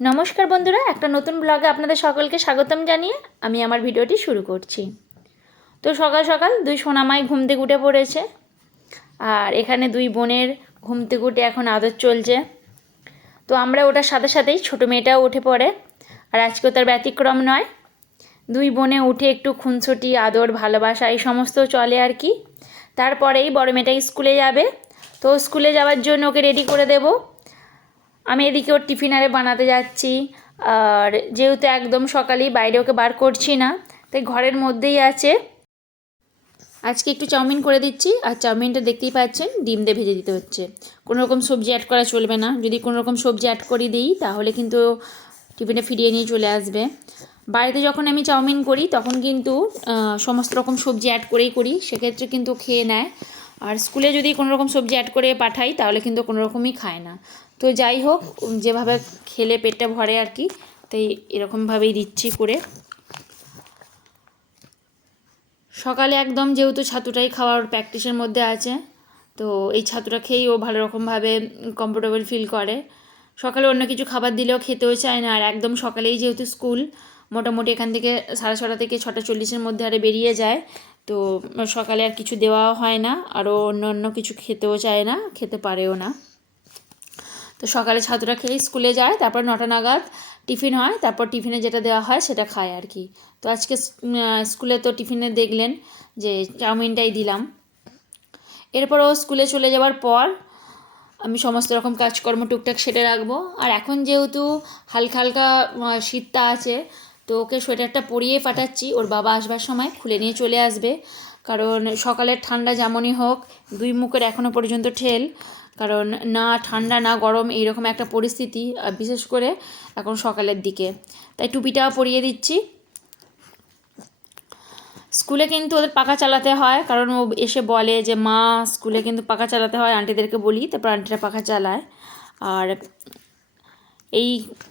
নমস্কার বন্ধুরা, একটা নতুন ব্লগে আপনাদের সকলকে স্বাগতম জানিয়ে আমি আমার ভিডিওটি শুরু করছি। তো সকাল সকাল দুই সোনামাই ঘুম থেকে উঠে পড়েছে, আর এখানে দুই বোনের ঘুম থেকে উঠে এখন আদর চলছে। তো আমরা ওটার সাথে সাথেই ছোটো মেয়েটাও উঠে পড়ে, আর আজকেও তার ব্যতিক্রম নয়। দুই বোনে উঠে একটু খুনসুটি, আদর, ভালোবাসা এই সমস্ত চলে আর কি। তারপরেই বড় মেয়েটা স্কুলে যাবে, তো স্কুলে যাওয়ার জন্য ওকে রেডি করে দেবো। আমি এদিকে ওর টিফিন আরে বানাতে যাচ্ছি, আর যেহেতু একদম সকালেই বাইরে ওকে বার করছি না, তাই ঘরের মধ্যেই আছে। আজকে একটু চাউমিন করে দিচ্ছি, আর চাউমিনটা দেখতেই পাচ্ছেন ডিম দিয়ে ভেজে দিতে হচ্ছে। কোনো রকম সবজি অ্যাড করা চলবে না, যদি কোনো রকম সবজি অ্যাড করে দিই তাহলে কিন্তু টিফিনে ফিরিয়ে নিয়ে চলে আসবে। বাড়িতে যখন আমি চাউমিন করি তখন কিন্তু সমস্ত রকম সবজি অ্যাড করেই করি, সেক্ষেত্রে কিন্তু খেয়ে নেয়। আর স্কুলে যদি কোনো রকম সবজি অ্যাড করে পাঠাই তাহলে কিন্তু কোনো রকমই খায় না। তো যাই হোক, যেভাবে খেলে পেটটা ভরে আর কি, তাই এরকমভাবেই দিচ্ছি করে। সকালে একদম যেহেতু ছাতুটাই খাওয়ার প্র্যাকটিসের মধ্যে আছে, তো এই ছাতুটা খেয়েই ও ভালো রকমভাবে কমফোর্টেবল ফিল করে। সকালে অন্য কিছু খাবার দিলেও খেতেও চায় না, আর একদম সকালেই যেহেতু স্কুল, মোটামুটি এখান থেকে 6:30 থেকে 6:40-এর মধ্যে আরে বেরিয়ে যায়, তো সকালে আর কিছু দেওয়াও হয় না, আরও অন্য কিছু খেতেও চায় না, খেতে পারেও না। তো সকালে ছাতুটা খেয়ে স্কুলে যায়, তারপর 9টা নাগাদ টিফিন হয়, তারপর টিফিনে যেটা দেওয়া হয় সেটা খায় আর কি। তো আজকে স্কুলে তো টিফিনে দেখলেন যে চাউমিনটাই দিলাম। এরপর ও স্কুলে চলে যাওয়ার পর আমি সমস্ত রকম কাজকর্ম টুকটাক সেরে রাখবো। আর এখন যেহেতু হালকা হালকা শীতটা আছে, তো ওকে সোয়েটারটা পরিয়ে পাঠাচ্ছি, ওর বাবা আসবার সময় খুলে নিয়ে চলে আসবে। কারণ সকালের ঠান্ডা যেমনই হোক, দুই মুখের এখনও পর্যন্ত ঠেল, কারণ না ঠান্ডা না গরম এইরকম একটা পরিস্থিতি, বিশেষ করে এখন সকালের দিকে, তাই টুপিটাও পরিয়ে দিচ্ছি। স্কুলে কিন্তু ওদের পাখা চালাতে হয়, কারণ ও এসে বলে যে মা স্কুলে কিন্তু পাখা চালাতে হয়, আন্টিদেরকে বলি, তারপর আন্টিরা পাখা চালায়। আর এই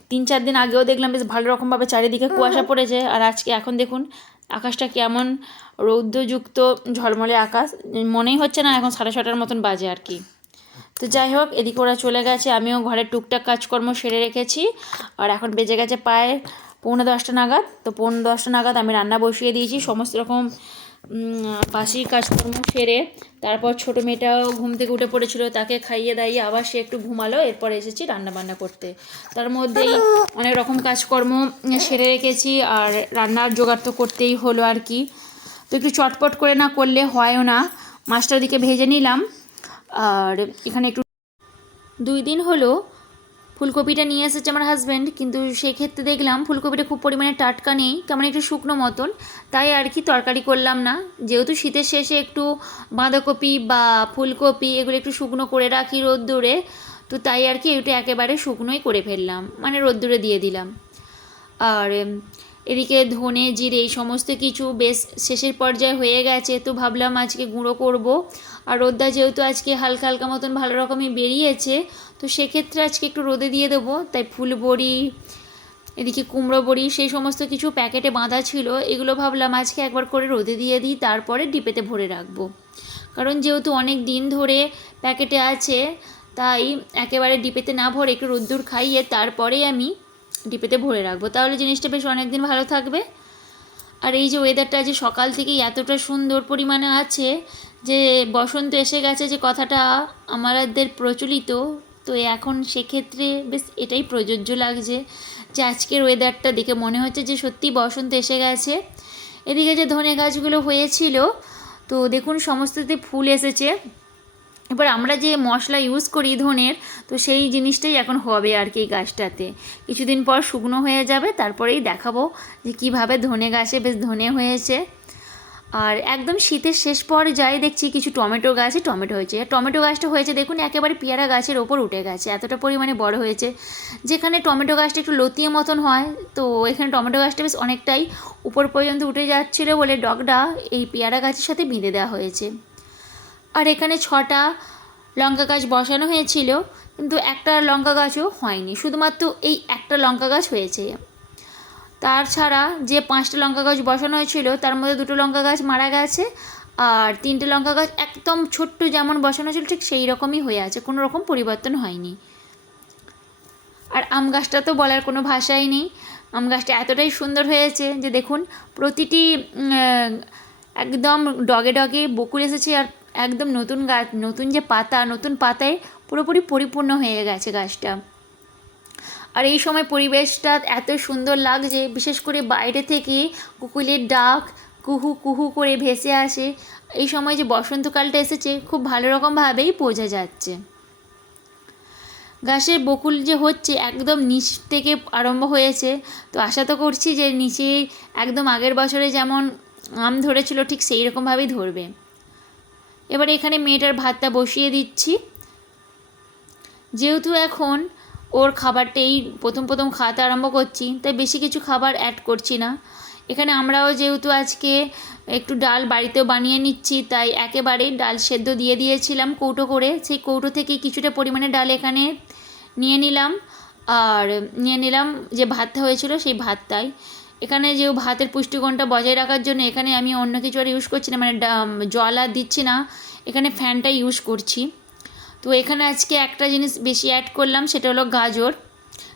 3-4 দিন আগেও দেখলাম বেশ ভালো রকমভাবে চারিদিকে কুয়াশা পড়েছে, আর আজকে এখন দেখুন আকাশটা কেমন রৌদ্রযুক্ত ঝলমলে আকাশ, মনেই হচ্ছে না এখন 6:30 মতন বাজে আর কি। তো যাই হোক, এদিকে ওরা চলে গেছে, আমিও ঘরের টুকটাক কাজকর্ম সেরে রেখেছি। আর এখন বেজে গেছে প্রায় 9:45 নাগাদ। তো 9:45 নাগাদ আমি রান্না বসিয়ে দিয়েছি, সমস্ত রকম বাসি কাজকর্ম সেরে। তারপর ছোটো মেয়েটাও ঘুম থেকে উঠে পড়েছিল, তাকে খাইয়ে দাইয়ে আবার সে একটু ঘুমালো, এরপর এসেছি রান্নাবান্না করতে। তার মধ্যেই অনেক রকম কাজকর্ম সেরে রেখেছি, আর রান্নার জোগাড় তো করতেই হলো আর কি। তো একটু চটপট করে না করলে হয়ও না। মাছটা ওদিকে ভেজে নিলাম, আর এখানে একটু 2 দিন হলো ফুলকপিটা নিয়ে এসেছে আমার হাজব্যান্ড, কিন্তু সেক্ষেত্রে দেখলাম ফুলকপিটা খুব পরিমাণে টাটকা নেই, কেমন একটু শুকনো মতন, তাই আর কি তরকারি করলাম না। যেহেতু শীতের শেষে একটু বাঁধাকপি বা ফুলকপি এগুলো একটু শুকনো করে রাখি রোদ্দুরে, তো তাই আর কি এটা একেবারে শুকনোই করে ফেললাম, মানে রোদ্দুরে দিয়ে দিলাম। আর এদিকে ধনে জিরে এই সমস্ত কিছু বেশ শেষের পর্যায়ে হয়ে গেছে, তো ভাবলাম আজকে গুঁড়ো করব। আর রোদটা যেহেতু আজকে হালকা হালকা মতন ভালো রকমই বেরিয়েছে, তো সেক্ষেত্রে আজকে একটু রোদে দিয়ে দেবো। তাই ফুলবড়ি, এদিকে কুমড়ো বড়ি সেই সমস্ত কিছু প্যাকেটে বাঁধা ছিল, এগুলো ভাবলাম আজকে একবার করে রোদে দিয়ে দিই, তারপরে ডিপেতে ভরে রাখবো। কারণ যেহেতু অনেক দিন ধরে প্যাকেটে আছে, তাই একেবারে ডিপেতে না ভরে একটু রোদ্দুর খাইয়ে তারপরেই আমি ডিপেতে ভরে রাখবো, তাহলে জিনিসটা বেশ অনেক দিন ভালো থাকবে। আর এই যে ওয়েদারটা যে সকাল থেকেই এতটা সুন্দর পরিমাণে আছে, যে বসন্ত এসে গেছে যে কথাটা আমাদের প্রচলিত, তো এখন সেক্ষেত্রে বেশ এটাই প্রযোজ্য লাগছে, যে আজকের ওয়েদারটা দেখে মনে হচ্ছে যে সত্যি বসন্ত এসে গেছে। এদিকে যে ধনে গাছগুলো হয়েছিল, তো দেখুন সমস্ততে ফুল এসেছে। এবার আমরা যে মশলা ইউজ করি ধনের, তো সেই জিনিসটাই এখন হবে আর কি এই গাছটাতে। কিছুদিন পর শুকনো হয়ে যাবে, তারপরেই দেখাবো যে কীভাবে ধনে গাছে বেশ ধনে হয়েছে। আর একদম শীতের শেষ পর্যায়ে দেখছি কিছু টমেটো গাছে টমেটো হয়েছে। টমেটো গাছটা হয়েছে দেখুন একেবারে পেয়ারা গাছের ওপর উঠে গেছে, এতটা পরিমাণে বড় হয়েছে। যেখানে টমেটো গাছটা একটু লতিয়ে মতন হয়, তো এখানে টমেটো গাছটা বেশ অনেকটাই উপর পর্যন্ত উঠে যাচ্ছিলো বলে ডগটা এই পেয়ারা গাছের সাথে বেঁধে দেওয়া হয়েছে। আর এখানে 6টা লঙ্কা গাছ বসানো হয়েছিল, কিন্তু একটা লঙ্কা গাছও হয়নি, শুধুমাত্র এই একটা লঙ্কা গাছ হয়েছে। তাছাড়া যে 5টা লঙ্কা গাছ বসানো হয়েছিল তার মধ্যে 2টো লঙ্কা গাছ মারা গেছে, আর 3টে লঙ্কা গাছ একদম ছোট্ট যেমন বসানো ছিল ঠিক সেই রকমই হয়ে আছে, কোনো রকম পরিবর্তন হয়নি। আর আম গাছটা তো বলার কোনো ভাষাই নেই, আম গাছটা এতটাই সুন্দর হয়েছে যে দেখুন প্রতিটি একদম ডগে ডগে বকুল এসেছে, আর একদম নতুন গাছ, নতুন যে পাতা, নতুন পাতায় পুরোপুরি পরিপূর্ণ হয়ে গেছে গাছটা। আর এই সময় পরিবেশটা এত সুন্দর লাগছে, বিশেষ করে বাইরে থেকে কোকিলের ডাক কুহু কুহু করে ভেসে আসে। এই সময় যে বসন্তকালটা এসেছে খুব ভালো রকমভাবেই বোঝা যাচ্ছে। গাছের বকুল যে হচ্ছে একদম নিচ থেকে আরম্ভ হয়েছে, তো আশা তো করছি যে নিচে একদম আগের বছরে যেমন আম ধরেছিল ঠিক সেই রকমভাবেই ধরবে। এবার এখানে মেয়েটার ভাতটা বসিয়ে দিচ্ছি। যেহেতু এখন ওর খাবারটাই প্রথম প্রথম খাওয়াতে আরম্ভ করছি, তাই বেশি কিছু খাবার অ্যাড করছি না। এখানে আমরাও যেহেতু আজকে একটু ডাল বাড়িতেও বানিয়ে নিচ্ছি, তাই একেবারেই ডাল সেদ্ধ দিয়ে দিয়েছিলাম কৌটো করে, সেই কৌটো থেকে কিছুটা পরিমাণে ডাল এখানে নিয়ে নিলাম। আর নিয়ে নিলাম যে ভাতটা হয়েছিল সেই ভাতটাই। এখানে যে ভাতের পুষ্টিগুণটা বজায় রাখার জন্য এখানে আমি অন্য কিছু আর ইউজ করছি না, মানে জল আর দিচ্ছি না, এখানে ফ্যানটা ইউজ করছি। তো এখানে আজকে একটা জিনিস বেশি অ্যাড করলাম, সেটা হলো গাজর।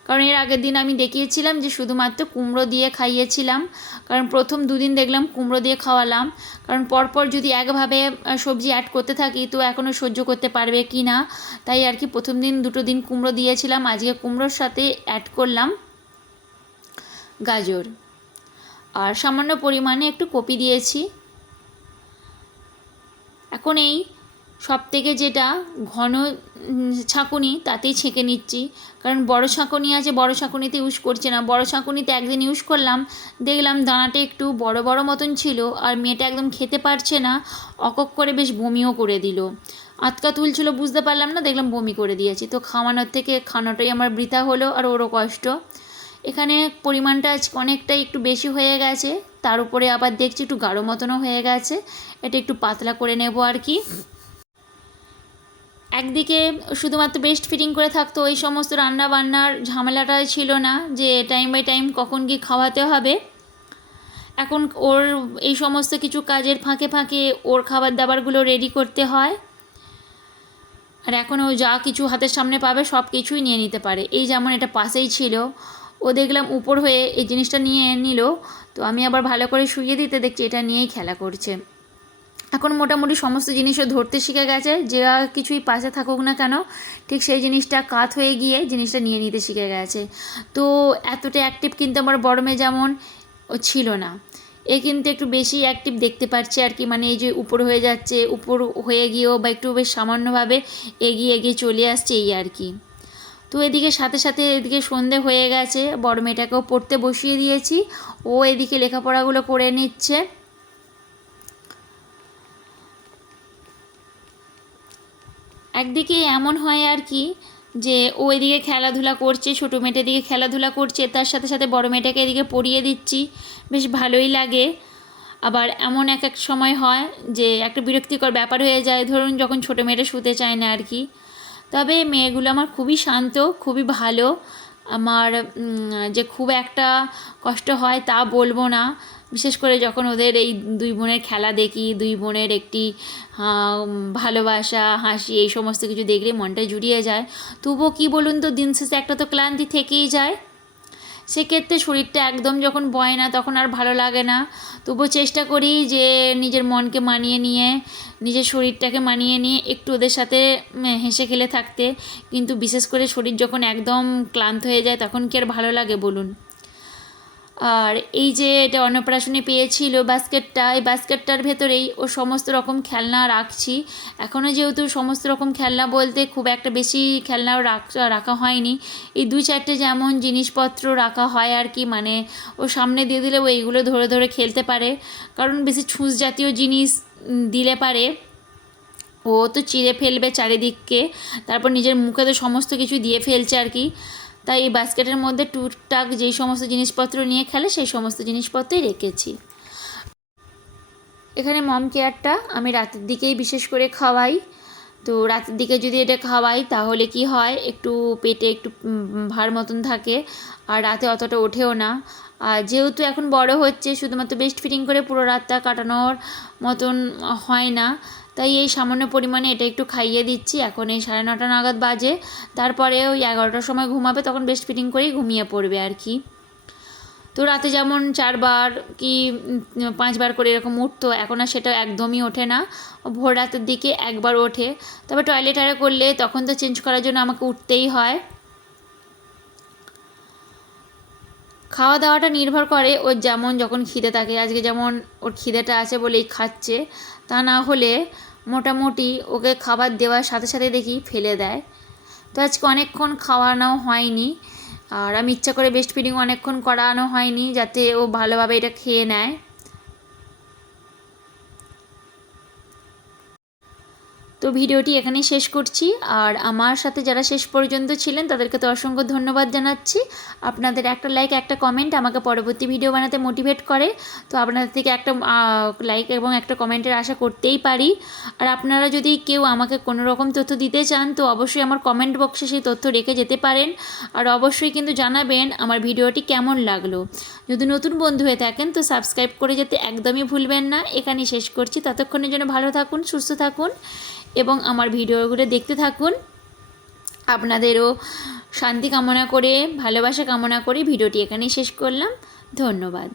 কারণ এর আগের দিন আমি দেখিয়েছিলাম যে শুধুমাত্র কুমড়ো দিয়ে খাইয়েছিলাম, কারণ প্রথম দুদিন দেখলাম কুমড়ো দিয়ে খাওয়ালাম, কারণ পরপর যদি একভাবে সবজি অ্যাড করতে থাকি তো এখনও সহ্য করতে পারবে কি না, তাই আর কি প্রথম দিন দুটো দিন কুমড়ো দিয়েছিলাম, আজকে কুমড়োর সাথে অ্যাড করলাম গাজর, আর সামান্য পরিমাণে একটু কপি দিয়েছি। এখন এই সব থেকে যেটা ঘন ছাঁকুনি তাতেই ছেঁকে নিচ্ছি, কারণ বড় ছাঁকুনি আছে, বড় ছাঁকুনিতে ইউজ করছে না। বড় ছাঁকুনিতে একদিন ইউজ করলাম, দেখলাম দানাটা একটু বড় বড় মতন ছিল, আর মেয়েটা একদম খেতে পারছে না, অকক করে বেশ বমিও করে দিল। আতকা তুলছিল বুঝতে পারলাম না, দেখলাম বমি করে দিয়েছি। তো খাওয়ানোর থেকে খাওয়ানোটাই আমার বৃথা হলো, আর ওরও কষ্ট। এখানে পরিমাণটা আজকে অনেকটাই একটু বেশি হয়ে গেছে, তার উপরে আবার দেখছি একটু গাঢ় মতনও হয়ে গেছে, এটা একটু পাতলা করে নেব আর কি। একদিকে শুধুমাত্র বেস্ট ফিটিং করে থাকতো, ওই সমস্ত রান্না বান্নার ঝামেলাটাই ছিল না যে টাইম বাই টাইম কখন কি খাওয়াতে হবে। এখন ওর এই সমস্ত কিছু কাজের ফাঁকে ফাঁকে ওর খাবার দাবারগুলো রেডি করতে হয়, আর এখন ও যা কিছু হাতের সামনে পাবে সব কিছুই নিয়ে নিতে পারে। এই যেমন এটা পাশেই ছিল, ও দেখলাম উপর হয়ে এই জিনিসটা নিয়ে নিল, তো আমি আবার ভালো করে শুইয়ে দিতে দেখছি এটা নিয়েই খেলা করছে। এখন মোটামুটি সমস্ত জিনিসও ধরতে শিখে গেছে, যে কিছুই পাশে থাকুক না কেন ঠিক সেই জিনিসটা কাত হয়ে গিয়ে জিনিসটা নিয়ে নিতে শিখে গেছে। তো এতটা অ্যাক্টিভ কিন্তু আমার বড় মেয়ে যেমন ও ছিল না, এ কিন্তু একটু বেশি অ্যাক্টিভ দেখতে পাচ্ছি আর কি, মানে এই যে উপর হয়ে যাচ্ছে, উপর হয়ে গিয়েও বা একটু বেশ সামান্যভাবে এগিয়ে এগিয়ে চলে আসছে এই আর কি। তো এদিকে সাথে সাথে এদিকে সন্ধে হয়ে গেছে, বড় মেয়েটাকেও পড়তে বসিয়ে দিয়েছি, ও এদিকে লেখাপড়াগুলো করে নিচ্ছে। একদিকে এমন হয় আর কি যে ও এদিকে খেলাধুলা করছে, ছোটো মেয়েটা এদিকে খেলাধুলা করছে, তার সাথে সাথে বড় মেয়েটাকে এদিকে পড়িয়ে দিচ্ছি, বেশ ভালোই লাগে। আবার এমন এক এক সময় হয় যে একটা বিরক্তিকর ব্যাপার হয়ে যায়, ধরুন যখন ছোটো মেয়েটা শুতে চায় না আর কি। তবে মেয়েগুলো আমার খুবই শান্ত, খুবই ভালো। আমার যে খুব একটা কষ্ট হয় তা বলবো না, বিশেষ করে যখন ওদের এই দুই বোনের খেলা দেখি, দুই বোনের একটি ভালোবাসা হাসি এই সমস্ত কিছু দেখলে মনটা জুড়িয়ে যায়। তবুও কী বলুন তো, দিন শেষে একটা তো ক্লান্তি থেকেই যায়, সেক্ষেত্রে শরীরটা একদম যখন বয় না তখন আর ভালো লাগে না। তবুও চেষ্টা করি যে নিজের মনকে মানিয়ে নিয়ে, নিজের শরীরটাকে মানিয়ে নিয়ে একটু ওদের সাথে হেসে খেলে থাকতে, কিন্তু বিশেষ করে শরীর যখন একদম ক্লান্ত হয়ে যায় তখন কি আর ভালো লাগে বলুন। আর এই যে এটা অন্নপ্রাশনে পেয়েছিল বাস্কেটটা, এই বাস্কেটটার ভেতরেই ও সমস্ত রকম খেলনা রাখছি। এখনও যেহেতু সমস্ত রকম খেলনা বলতে খুব একটা বেশি খেলনাও রাখা হয়নি, এই দুই চারটে যেমন জিনিসপত্র রাখা হয় আর কি, মানে ও সামনে দিয়ে দিলে ও এইগুলো ধরে ধরে খেলতে পারে, কারণ বেশি ছুঁচ জাতীয় জিনিস দিলে পারে ও তো চিড়ে ফেলবে চারিদিককে, তারপর নিজের মুখে তো সমস্ত কিছু দিয়ে ফেলছে আর কি। তাই এই বাস্কেটের মধ্যে টুকটাক যেই সমস্ত জিনিসপত্র নিয়ে খেলে সেই সমস্ত জিনিসপত্রই রেখেছি। এখানে মম কেয়ারটা আমি রাতের দিকেই বিশেষ করে খাওয়াই। তো রাতের দিকে যদি এটা খাওয়াই তাহলে কি হয়, একটু পেটে একটু ভার মতন থাকে, আর রাতে অতটা ওঠেও না। আর যেহেতু এখন বড় হচ্ছে, শুধুমাত্র বেস্ট ফিটিং করে পুরো রাতটা কাটানোর মতন হয় না, তাই এই সামান্য পরিমাণে এটা একটু খাইয়ে দিচ্ছি। এখন এই 9:30 নাগাদ বাজে, তারপরে ওই 11টার সময় ঘুমাবে, তখন ব্রেস্ট ফিডিং করেই ঘুমিয়ে পড়বে আর কি। তো রাতে যেমন 4 বার কি 5 বার করে এরকম উঠতো, এখন আর সেটা একদমই ওঠে না। ভোর রাতের দিকে একবার ওঠে, তবে টয়লেট করলে তখন তো চেঞ্জ করার জন্য আমাকে উঠতেই হয়। খাওয়া দাওয়াটা নির্ভর করে ওর যেমন যখন খিদে থাকে, আজকে যেমন ওর খিদেটা আছে বলেই খাচ্ছে, তা না হলে মোটামুটি ওকে খাবার দেওয়ার সাথে সাথে দেখি ফেলে দেয়। তো আজকে অনেকক্ষণ খাওয়ানো হয়নি, আর আমি ইচ্ছা করে ব্রেস্ট ফিডিং অনেকক্ষণ করানো হয়নি যাতে ও ভালোভাবে এটা খেয়ে নেয়। তো ভিডিওটি এখানেই শেষ করছি, আর আমার সাথে যারা শেষ পর্যন্ত ছিলেন তাদেরকে তো অসংখ্য ধন্যবাদ জানাচ্ছি। আপনাদের একটা লাইক, একটা কমেন্ট আমাকে পরবর্তী ভিডিও বানাতে মোটিভেট করে। তো আপনাদের থেকে একটা লাইক এবং একটা কমেন্টের আশা করতেই পারি। আর আপনারা যদি কেউ আমাকে কোনো রকম তথ্য দিতে চান তো অবশ্যই আমার কমেন্ট বক্সে সেই তথ্য রেখে যেতে পারেন। আর অবশ্যই কিন্তু জানাবেন আমার ভিডিওটি কেমন লাগলো। যদি নতুন বন্ধু হয়ে থাকেন তো সাবস্ক্রাইব করে যেতে একদমই ভুলবেন না। এখানেই শেষ করছি, ততক্ষণের জন্য ভালো থাকুন, সুস্থ থাকুন এবং আমার ভিডিওগুলো দেখতে থাকুন। আপনাদেরও শান্তি কামনা করে, ভালোবাসা কামনা করে ভিডিওটি এখানেই শেষ করলাম। ধন্যবাদ।